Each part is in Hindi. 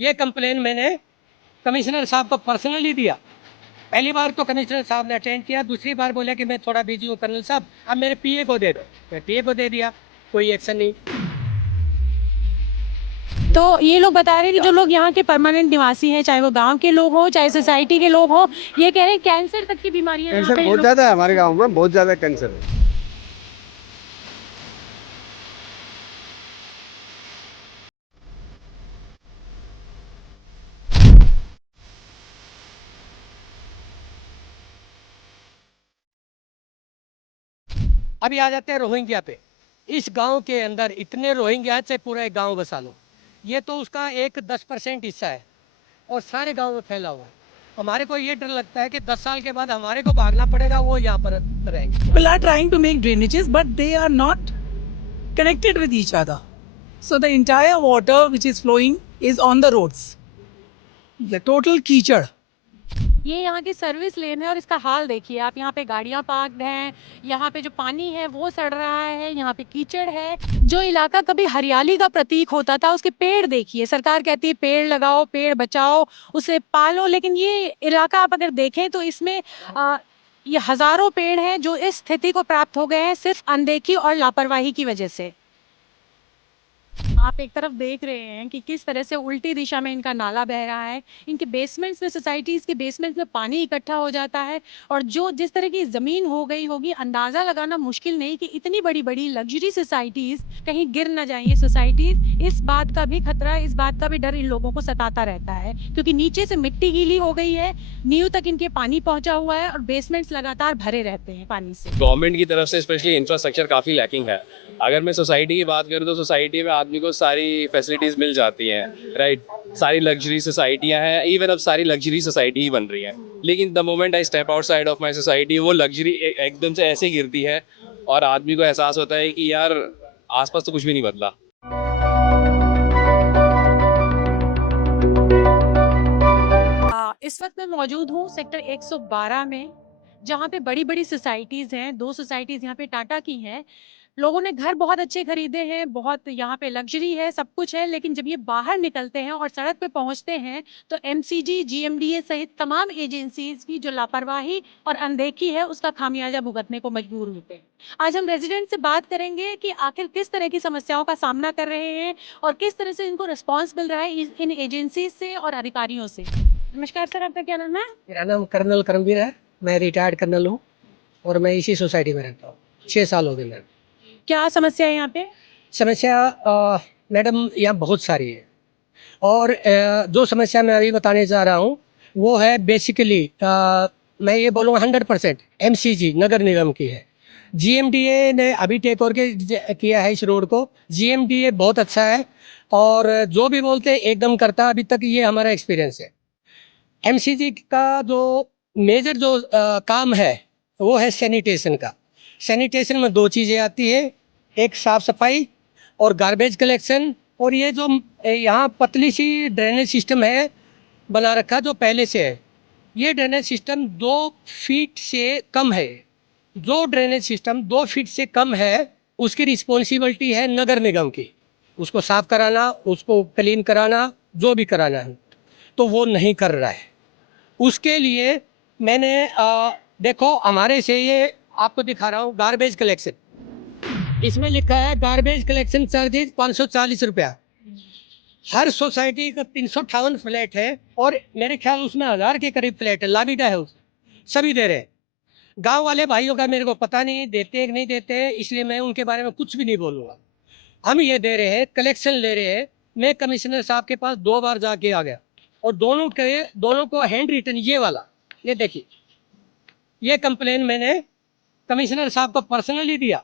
ये कंप्लेन मैंने कमिश्नर साहब को पर्सनली दिया। पहली बार तो कमिश्नर साहब ने अटेंड किया, दूसरी बार बोला कि मैं थोड़ा बिजी हूँ कर्नल साहब, अब मेरे पीए को दे दो। मैं पीए को दे दिया, कोई एक्शन नहीं। तो ये लोग बता रहे हैं कि जो लोग यहाँ के परमानेंट निवासी हैं, चाहे वो गांव के लोग हों चाहे सोसाइटी के लोग हों, ये कह रहे हैं कैंसर तक की बीमारियां यहाँ कैंसर पे बहुत लोग- ज़्यादा है हमारे गांव में, बहुत ज़्यादा कैंसर है। अभी आ जाते हैं रोहिंग्या पे। इस गांव के अंदर इतने रोहिंग्या से पूरा एक गांव बसा लो। ये तो उसका एक 10% हिस्सा है और सारे गांव में फैला हुआ है। हमारे को ये डर लगता है कि 10 साल के बाद हमारे को भागना पड़ेगा, वो यहाँ पर रहेंगे। People are trying to make drainages, but they are not connected with each other. So the entire water which is flowing is on the roads. The total कीचड़। ये यहाँ की सर्विस लेन है और इसका हाल देखिए आप। यहाँ पे गाड़ियाँ पार्क्ड हैं, यहाँ पे जो पानी है वो सड़ रहा है, यहाँ पे कीचड़ है। जो इलाका कभी हरियाली का प्रतीक होता था, उसके पेड़ देखिए। सरकार कहती है पेड़ लगाओ, पेड़ बचाओ, उसे पालो, लेकिन ये इलाका आप अगर देखें तो इसमें ये हजारों पेड़ हैं जो इस स्थिति को प्राप्त हो गए हैं सिर्फ अनदेखी और लापरवाही की वजह से। आप एक तरफ देख रहे हैं कि किस तरह से उल्टी दिशा में इनका नाला बह रहा है। इनके बेसमेंट्स में, सोसाइटीज़ के बेसमेंट्स में पानी इकट्ठा हो जाता है और जो जिस तरह की ज़मीन हो गई होगी, अंदाज़ा लगाना मुश्किल नहीं कि इतनी बड़ी-बड़ी लग्जरी सोसाइटीज़ कहीं गिर ना जाएँ ये सोसाइटीज़। इस बात का भी खतरा, इस बात का भी डर इन लोगों को सताता रहता है क्योंकि नीचे से मिट्टी गीली हो गई है, नींव तक इनके पानी पहुँचा हुआ है और बेसमेंट्स लगातार भरे रहते हैं पानी से। गवर्नमेंट की तरफ से स्पेशली इंफ्रास्ट्रक्चर काफ़ी लैकिंग है। अगर मैं सोसाइटी की बात करूँ तो सोसाइटी में आदमी को सारी फैसिलिटीज़ मिल जाती हैं, राइट। सारी लग्जरी सोसाइटियाँ हैं, इवन अब सारी लग्जरी सोसाइटी ही बन रही हैं। लेकिन the moment I step outside of my society, वो लग्जरी एकदम से ऐसे गिरती है और आदमी को एहसास होता है कि यार आसपास तो कुछ भी नहीं बदला। इस वक्त मैं मौजूद हूँ सेक्टर 112 में, जहाँ पे बड़ी-बड़ी सोसाइटीज़ हैं। 2 सोसाइटीज़ यहाँ पे टाटा की हैं। लोगों ने घर बहुत अच्छे खरीदे हैं, बहुत यहाँ पे लग्ज़री है, सब कुछ है, लेकिन जब ये बाहर निकलते हैं और सड़क पे पहुँचते हैं, तो एमसीजी, जीएमडीए सहित तमाम एजेंसीज़ की जो लापरवाही और अनदेखी है, उसका खामियाजा भुगतने को मजबूर होते हैं। आज हम रेज़िडेंट से बात करेंगे कि आखिर किस तरह की समस्याओं का सामना कर रहे हैं और किस तरह से इनको रिस्पॉन्स मिल रहा है इन एजेंसीज़ से और अधिकारियों से। नमस्कार सर, आपका क्या नाम है? मेरा नाम कर्नल करमवीर है, मैं रिटायर्ड कर्नल हूँ और मैं इसी सोसाइटी में रहता हूँ। 6 साल हो गए मेरे। क्या समस्या है यहाँ पे? समस्या मैडम यहाँ बहुत सारी है और जो समस्या मैं अभी बताने जा रहा हूँ वो है बेसिकली मैं ये बोलूँगा 100% एमसीजी नगर निगम की है। जीएमडीए ने अभी टेक ओवर किया है इस रोड को। जीएमडीए बहुत अच्छा है और जो भी बोलते हैं एकदम करता है, अभी तक ये हमारा एक्सपीरियंस है। एमसीजी का जो मेजर जो काम है वो है सैनिटेशन का। सैनिटेशन में 2 चीज़ें आती है, एक साफ सफाई और गार्बेज कलेक्शन। और ये जो यहाँ पतली सी ड्रेनेज सिस्टम है बना रखा जो पहले से है, ये ड्रेनेज सिस्टम 2 फीट से कम है। जो ड्रेनेज सिस्टम 2 फीट से कम है उसकी रिस्पॉन्सिबिलिटी है नगर निगम की, उसको साफ कराना, उसको क्लीन कराना, जो भी कराना है, तो वो नहीं कर रहा है। उसके लिए मैंने देखो हमारे से ये आपको दिखा रहा हूँ गार्बेज कलेक्शन, इसमें लिखा है गार्बेज कलेक्शन चार्जेज 540 रुपया। हर सोसाइटी का 358 फ्लैट है और मेरे ख्याल उसमें 1000 के करीब फ्लैट है, लाविडा है उस सभी दे रहे हैं। गांव वाले भाइयों का मेरे को पता नहीं देते हैं कि नहीं देते हैं, इसलिए मैं उनके बारे में कुछ भी नहीं बोलूँगा। हम ये दे रहे हैं, कलेक्शन ले रहे हैं। मैं कमिश्नर साहब के पास 2 बार जाके आ गया और दोनों को हैंड रिटन ये वाला, ये देखिए, ये कंप्लेन मैंने कमिश्नर साहब को पर्सनली दिया।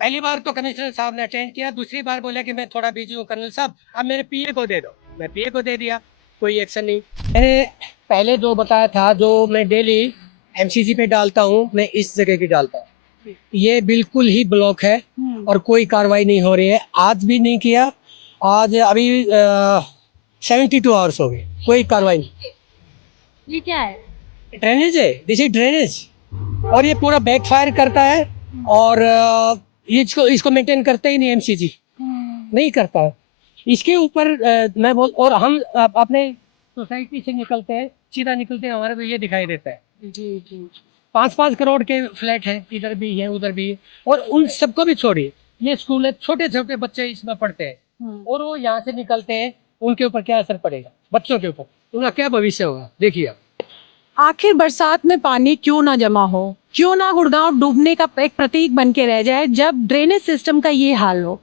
पहली बार तो कमिश्नर साहब ने अटेंड किया, दूसरी बार बोला कि मैं थोड़ा बिजी हूँ कर्नल साहब, अब मेरे पीए को दे दो। मैं पीए को दे दिया, कोई एक्शन नहीं। मैंने पहले जो बताया था, जो मैं डेली एमसीसी पे डालता हूँ, मैं इस जगह की डालता हूँ। ये बिल्कुल ही ब्लॉक है और कोई कार्रवाई नहीं हो रही है। आज भी नहीं किया, आज अभी 72 आवर्स हो गए, कोई कार्रवाई नहीं। ये क्या है? ड्रेनेज है, दिस इज ड्रेनेज और ये पूरा बैकफायर करता है और ये इसको मेंटेन करते ही नहीं एमसीजी, नहीं करता है। इसके ऊपर मैं बोल और हम अपने सोसाइटी से निकलते हैं, सीधा निकलते हैं, हमारे को ये दिखाई देता है जी जी 5-5 करोड़ के फ्लैट हैं, इधर भी है उधर भी है। और उन सबको भी छोड़िए, ये स्कूल है, छोटे छोटे बच्चे इसमें पढ़ते हैं और वो यहाँ से निकलते हैं, उनके ऊपर क्या असर पड़ेगा, बच्चों के ऊपर उनका क्या भविष्य होगा, देखिए आप। आखिर बरसात में पानी क्यों ना जमा हो, क्यों ना गुड़गांव डूबने का एक प्रतीक बन के रह जाए जब ड्रेनेज सिस्टम का ये हाल हो।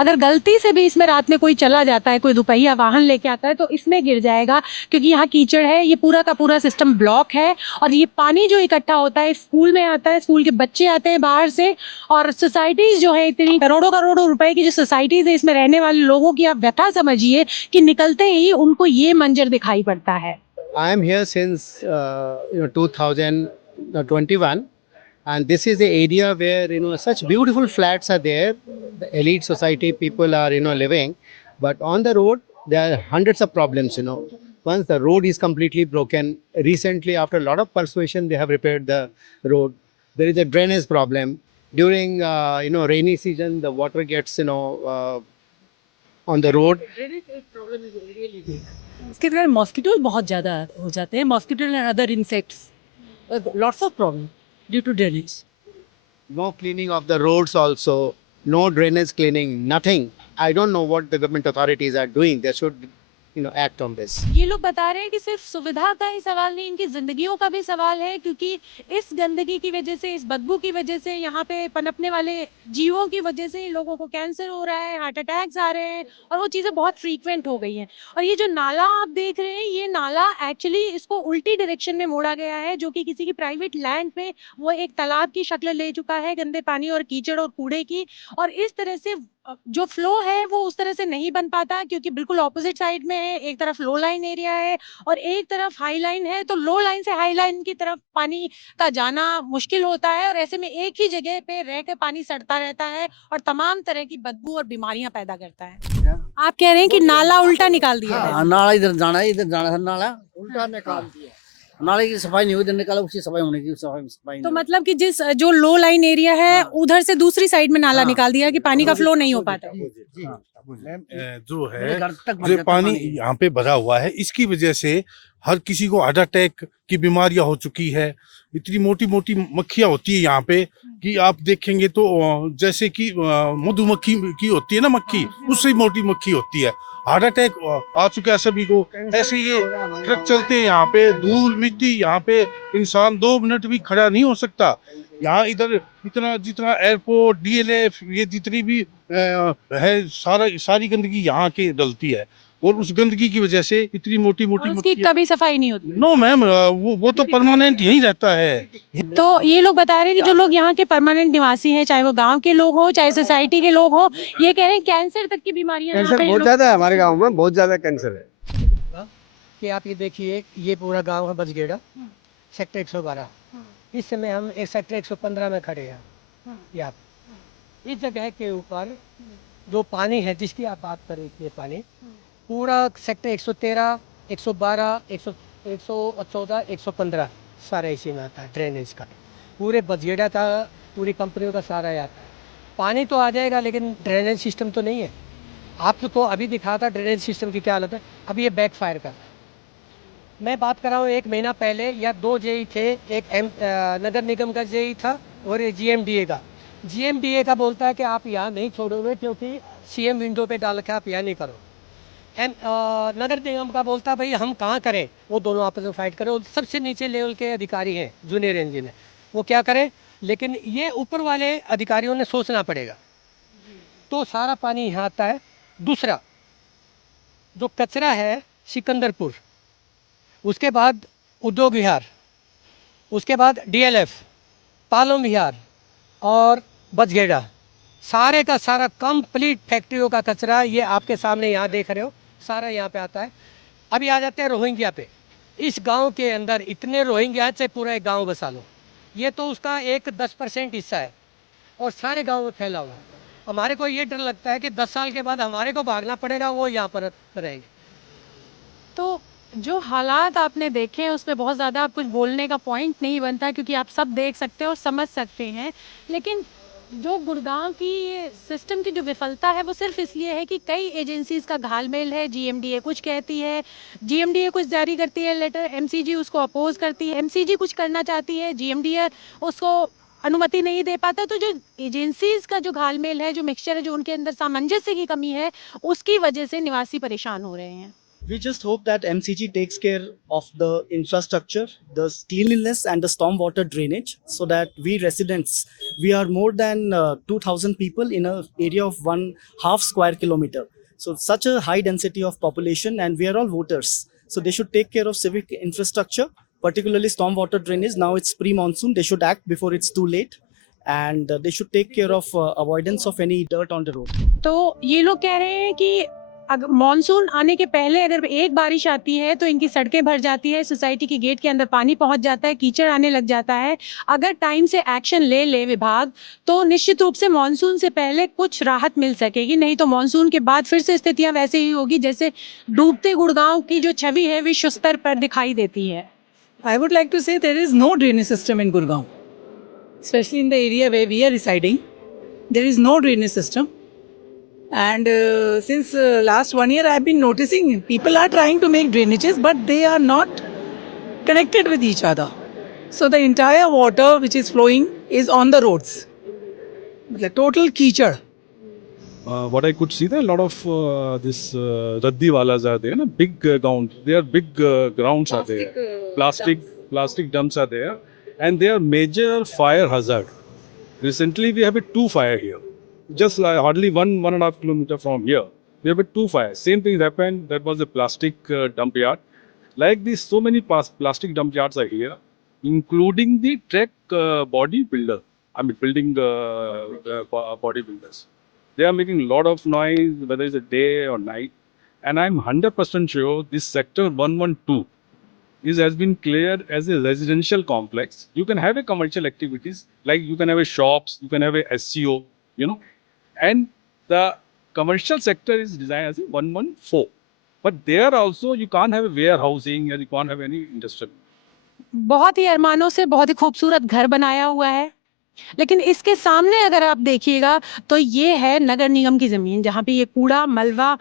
अगर गलती से भी इसमें रात में कोई चला जाता है, कोई दुपहिया वाहन लेके आता है तो इसमें गिर जाएगा, क्योंकि यहाँ कीचड़ है, ये पूरा का पूरा सिस्टम ब्लॉक है। और ये पानी जो इकट्ठा होता है स्कूल में आता है, स्कूल के बच्चे आते हैं बाहर से, और सोसाइटीज जो है इतनी करोड़ों करोड़ों रुपए की जो सोसाइटीज है, इसमें रहने वाले लोगों की आप व्यथा समझिए कि निकलते ही उनको ये मंजर दिखाई पड़ता है। I am here since 2021, and this is the area where such beautiful flats are there. The elite society people are living, but on the road there are hundreds of problems. Once the road is completely broken, recently after a lot of persuasion they have repaired the road. There is a drainage problem during rainy season. The water gets on the road. इसके कारण मॉस्किटोज बहुत ज़्यादा हो जाते हैं, mosquito and other insects, lots of problem due to drainage. No cleaning of the roads also, no drainage cleaning, nothing. I don't know what the government authorities are doing. They should act on this. ये लोग बता रहे हैं कि सिर्फ सुविधा का ही सवाल नहीं, इनकी जिंदगियों का भी सवाल है, क्योंकि इस गंदगी की वजह से, इस बदबू की वजह से, यहाँ पे पनपने वाले जीवों की वजह से लोगों को कैंसर हो रहा है, हार्ट अटैक्स आ रहे हैं, और वो चीज़ें बहुत फ्रीक्वेंट हो गई हैं। और ये जो नाला आप देख रहे हैं, ये नाला एक्चुअली इसको उल्टी डायरेक्शन में मोड़ा गया है, जो कि किसी की प्राइवेट लैंड पे वो एक तालाब की शक्ल ले चुका है, गंदे पानी और कीचड़ और कूड़े की। और इस तरह से जो फ्लो है वो उस तरह से नहीं बन पाता, क्योंकि बिल्कुल ऑपोजिट साइड में है, एक तरफ लो लाइन एरिया है और एक तरफ हाई लाइन है, तो लो लाइन से हाई लाइन की तरफ पानी का जाना मुश्किल होता है, और ऐसे में एक ही जगह पे रह के पानी सड़ता रहता है और तमाम तरह की बदबू और बीमारियां पैदा करता है। आप कह रहे हैं कि नाला उल्टा निकाल दिया है। हाँ, नाला इधर जाना है, इधर जाना है, नाला उल्टा निकाल दिया। नाले की सफाई नहीं हुई, इधर निकाला, उसकी सफाई होने की सफाई तो नहीं। मतलब कि जिस जो लो लाइन एरिया है उधर से दूसरी साइड में नाला निकाल दिया कि पानी का फ्लो नहीं हो पाता। जो है घर तक भर जो जाता पानी पानी। यहाँ पे भरा हुआ है, इसकी वजह से हर किसी को हार्ट अटैक की बीमारियां हो चुकी है। इतनी मोटी मोटी मक्खियां होती है यहाँ पे कि आप देखेंगे तो जैसे कि मधुमक्खी की होती है ना मक्खी, उससे मोटी मक्खी होती है। हार्ट अटैक आ चुका है सभी को। ऐसे ये ट्रक चलते हैं यहाँ पे, धूल मिट्टी, यहाँ पे इंसान 2 मिनट भी खड़ा नहीं हो सकता। यहाँ इधर इतना जितना एयरपोर्ट, डीएलएफ, ये जितनी भी है सारी गंदगी यहाँ के डलती है, और उस गंदगी की वजह से इतनी मोटी मोटी और उसकी कभी सफाई नहीं होती। नो मैम, वो तो परमानेंट यही रहता है। तो ये लोग बता रहे हैं कि जो लोग यहाँ के परमानेंट निवासी हैं, चाहे वो गांव के लोग हों चाहे सोसाइटी के लोग हों, ये कह रहे हैं कैंसर तक की बीमारियां यहाँ कैंसर पे बहुत लोग- ज़्यादा है हमारे गांव में, बहुत ज़्यादा कैंसर है। कि आप ये देखिए, ये पूरा गांव है बजगेड़ा, सेक्टर 112। इस समय हम एक सेक्टर 115 में खड़े हैं। यहाँ इस जगह के ऊपर जो पानी है जिसकी आप बात कर रही थी, ये पानी पूरा सेक्टर 113, 112, 114, 115 सारा इसी में आता है। ड्रेनेज का पूरे बजगेड़ा का, पूरी कंपनियों का सारा ही आता है। पानी तो आ जाएगा लेकिन ड्रेनेज सिस्टम तो नहीं है। आपको अभी दिखा था ड्रेनेज सिस्टम की क्या हालत है, अभी ये बैक फायर कर रहा है। मैं बात कर रहा हूँ 1 महीना पहले या 2 जेई थे, एक नगर निगम का जेई था और एक जीएमडीए का। जीएमडीए का बोलता है कि आप यहाँ नहीं छोड़ोगे क्योंकि सीएम विंडो पे डाल के आप यहाँ नहीं करो। नगर निगम का बोलता है भाई हम कहाँ करें, वो दोनों आपस में फाइट करें। और सबसे नीचे लेवल के अधिकारी हैं, जूनियर इंजीनियर, वो क्या करें, लेकिन ये ऊपर वाले अधिकारियों ने सोचना पड़ेगा। तो सारा पानी यहाँ आता है। दूसरा जो कचरा है सिकंदरपुर, उसके बाद उद्योग विहार, उसके बाद डीएलएफ, पालम विहार और बजगेड़ा, सारे का सारा कंप्लीट फैक्ट्रियों का कचरा ये आपके सामने यहाँ देख रहे हो, सारा यहाँ पे आता है। अभी आ जाते हैं रोहिंग्या पे। इस गांव के अंदर इतने रोहिंग्या से पूरा एक गांव बसा लो, ये तो उसका एक 10% हिस्सा है और सारे गांव में फैला हुआ है। हमारे को ये डर लगता है कि 10 साल के बाद हमारे को भागना पड़ेगा, वो यहाँ पर रहेंगे। तो जो हालात आपने देखे हैं उसमें बहुत ज़्यादा आप कुछ बोलने का पॉइंट नहीं बनता, क्योंकि आप सब देख सकते हैं और समझ सकते हैं। लेकिन जो गुड़गांव की सिस्टम की जो विफलता है वो सिर्फ इसलिए है कि कई एजेंसीज का घालमेल है। जीएमडीए कुछ कहती है, जीएमडीए कुछ जारी करती है लेटर, एमसीजी उसको अपोज करती है, एमसीजी कुछ करना चाहती है, जीएमडीए उसको अनुमति नहीं दे पाता। तो जो एजेंसीज का जो घालमेल है, जो मिक्सचर है, जो उनके अंदर सामंजस्य की कमी है, उसकी वजह से निवासी परेशान हो रहे हैं। We just hope that MCG takes care of the infrastructure, the cleanliness, and the stormwater drainage, so that we residents, we are more than 2,000 people in an area of 1/2 square kilometer. So such a high density of population, and we are all voters. So they should take care of civic infrastructure, particularly stormwater drainage. Now it's pre-monsoon; they should act before it's too late, and they should take care of avoidance of any dirt on the road. तो ये लोग कह रहे हैं कि अगर मॉनसून आने के पहले अगर एक बारिश आती है तो इनकी सड़कें भर जाती है, सोसाइटी के गेट के अंदर पानी पहुंच जाता है, कीचड़ आने लग जाता है। अगर टाइम से एक्शन ले ले विभाग तो निश्चित रूप से मॉनसून से पहले कुछ राहत मिल सकेगी, नहीं तो मॉनसून के बाद फिर से स्थितियां वैसे ही होगी जैसे डूबते गुड़गांव की जो छवि है विश्व स्तर पर दिखाई देती है। I would like to say there is no drainage system in Gurgaon, especially in the area where we are residing. There is no drainage system. And since last 1 year, I have been noticing people are trying to make drainages, but they are not connected with each other. So the entire water which is flowing is on the roads. The total keychad. What I could see, there a lot of this raddiwalas are there, big grounds. There are big grounds are there. Plastic dumps are there, and they are major fire hazard. Recently, we have a 2 fire here. Just like hardly 1.5 kilometer from here, we have a 2 fires. Same thing happened. That was a plastic dump yard. Like this, so many plastic dump yards are here, including the truck body builder. I mean, building bodybuilders. They are making a lot of noise, whether it's a day or night. And I'm 100% sure this sector 112 has been cleared as a residential complex. You can have a commercial activities, like you can have a shops, you can have a SCO, and the commercial sector is designed as a 114. But there also you can't have a warehousing or you can't have any industry. बहुत ही अरमानों से बहुत ही खूबसूरत घर बनाया हुआ है, लेकिन इसके सामने अगर आप देखिएगा तो ये है नगर निगम की जमीन जहाँ पे ये कूड़ा मलबा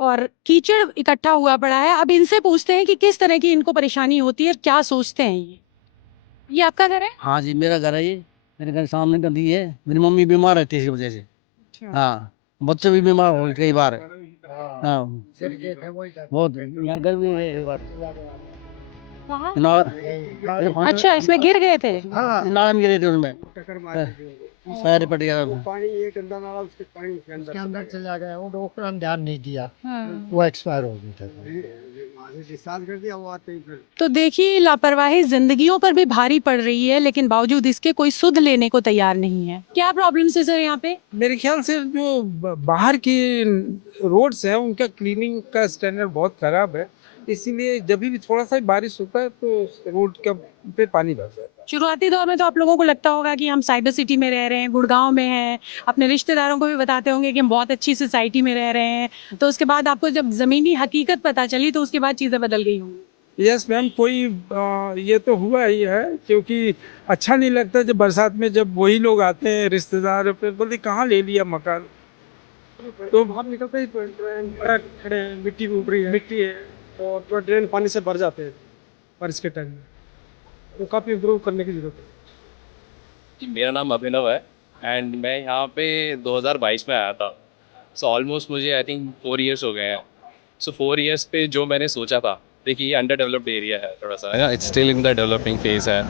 और कीचड़ इकट्ठा हुआ पड़ा है। अब इनसे पूछते हैं कि किस तरह की इनको परेशानी होती है और क्या सोचते हैं। ये आपका घर है? हाँ जी, मेरा घर है ये। मेरे घर सामने नदी है। मेरी मम्मी बीमार रहती है इसी वजह से। हाँ, बच्चे भी बीमार हो गए कई बार। हाँ, बहुत यहाँ गर्मी है इस बार। अच्छा, इसमें गिर गए थे? नाला में गिरे थे उसमें, पैर पड़ गया। पानी एक गंदा नाला उसके पानी के अंदर चला गया, वो डॉक्टर ने ध्यान नहीं दिया, वो एक्सपायर हो गया था, डिस्चार्ज कर दिया वो आते ही फिर। तो देखिए लापरवाही जिंदगियों पर भी भारी पड़ रही है, लेकिन बावजूद इसके कोई सुध लेने को तैयार नहीं है। क्या प्रॉब्लम है सर यहाँ पे? मेरे ख्याल से जो बाहर की रोड्स हैं उनका क्लीनिंग का स्टैंडर्ड बहुत खराब है, इसीलिए जब भी थोड़ा सा बारिश होता है तो रोड का पे पानी भर जाता है। शुरुआती दौर में तो आप लोगों को लगता होगा कि हम साइबर सिटी में रह रहे हैं, गुड़गांव में हैं, अपने रिश्तेदारों को भी बताते होंगे कि हम बहुत अच्छी सोसाइटी में रह रहे हैं, तो उसके बाद आपको जब ज़मीनी हकीकत पता चली तो उसके बाद चीज़ें बदल गई होंगी। यस मैम, कोई ये तो हुआ ही है, क्योंकि अच्छा नहीं लगता जब बरसात में जब वही लोग आते हैं रिश्तेदार, फिर बोलते कहाँ ले लिया मकान, तो बाहर निकलते ही खड़े मिट्टी ऊपरी है, मिट्टी है और तो ड्रेन पानी से भर जाते हैं बारिश के टाइम में, तो काफ़ी इम्प्रूव करने की जरूरत है। मेरा नाम अभिनव है एंड मैं यहाँ पे 2022 में आया था। सो ऑलमोस्ट मुझे आई थिंक 4 इयर्स हो गए हैं। सो 4 इयर्स पे जो मैंने सोचा था, देखिए ये अंडर डेवलप्ड एरिया है थोड़ा सा, it's still in the developing phase है,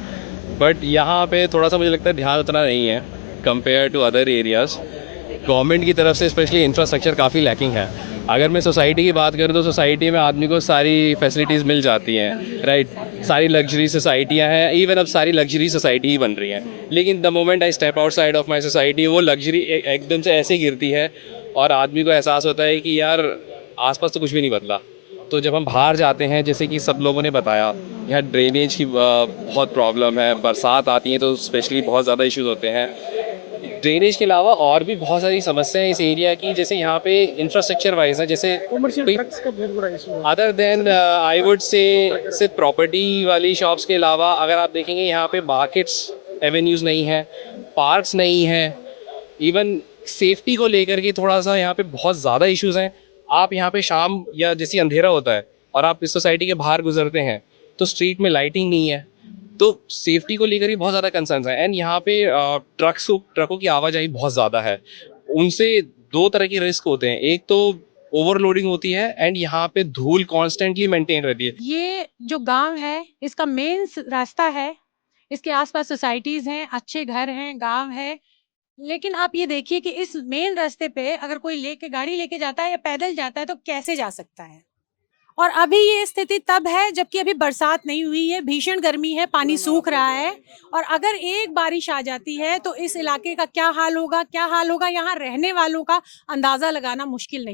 बट यहाँ पे थोड़ा सा मुझे लगता है ध्यान उतना नहीं है compare to other areas. Government की तरफ से स्पेशली इंफ्रास्ट्रक्चर काफ़ी लैकिंग है। अगर मैं सोसाइटी की बात करूँ तो सोसाइटी में आदमी को सारी फैसिलिटीज़ मिल जाती हैं, राइट, सारी लग्जरी सोसाइटियाँ हैं, इवन अब सारी लग्जरी सोसाइटी ही बन रही हैं। लेकिन the moment I step outside of my society, वो लग्जरी एकदम से ऐसे गिरती है और आदमी को एहसास होता है कि यार आसपास तो कुछ भी नहीं बदला। तो जब हम बाहर जाते हैं, जैसे कि सब लोगों ने बताया, यहाँ ड्रेनेज की बहुत प्रॉब्लम है, बरसात आती है तो स्पेशली बहुत ज़्यादा इश्यूज़ होते हैं। ड्रेनेज के अलावा और भी बहुत सारी समस्याएं इस एरिया की, जैसे यहाँ पे इंफ्रास्ट्रक्चर वाइज है, जैसे other then I would say सिर्फ प्रॉपर्टी वाली शॉप्स के अलावा अगर आप देखेंगे यहाँ पे मार्केट्स एवेन्यूज़ नहीं है, पार्क्स नहीं है, इवन सेफ्टी को लेकर के थोड़ा सा यहाँ पे बहुत ज़्यादा इश्यूज हैं। आप यहाँ पे शाम या जैसे अंधेरा होता है और आप इस सोसाइटी के बाहर गुजरते हैं तो स्ट्रीट में लाइटिंग नहीं है, तो सेफ्टी को लेकर भी बहुत ज़्यादा कंसर्न्स हैं। एंड यहाँ पे ट्रकों की आवाजाही बहुत ज़्यादा है, उनसे दो तरह के रिस्क होते हैं। एक तो ओवरलोडिंग होती है एंड यहाँ पे धूल कॉन्स्टेंटली मेंटेन रहती है। ये जो गांव है इसका मेन रास्ता है, इसके आसपास सोसाइटीज हैं, अच्छे घर हैं, गांव है। लेकिन आप ये देखिए कि इस मेन रास्ते पे अगर कोई लेके गाड़ी लेके जाता है या पैदल जाता है तो कैसे जा सकता है। और अभी ये स्थिति तब है जबकि अभी बरसात नहीं हुई है, भीषण गर्मी है, पानी सूख रहा है। और अगर एक बारिश आ जाती है तो इस इलाके का क्या हाल होगा, यहाँ रहने वालों का अंदाजा लगाना मुश्किल नहीं।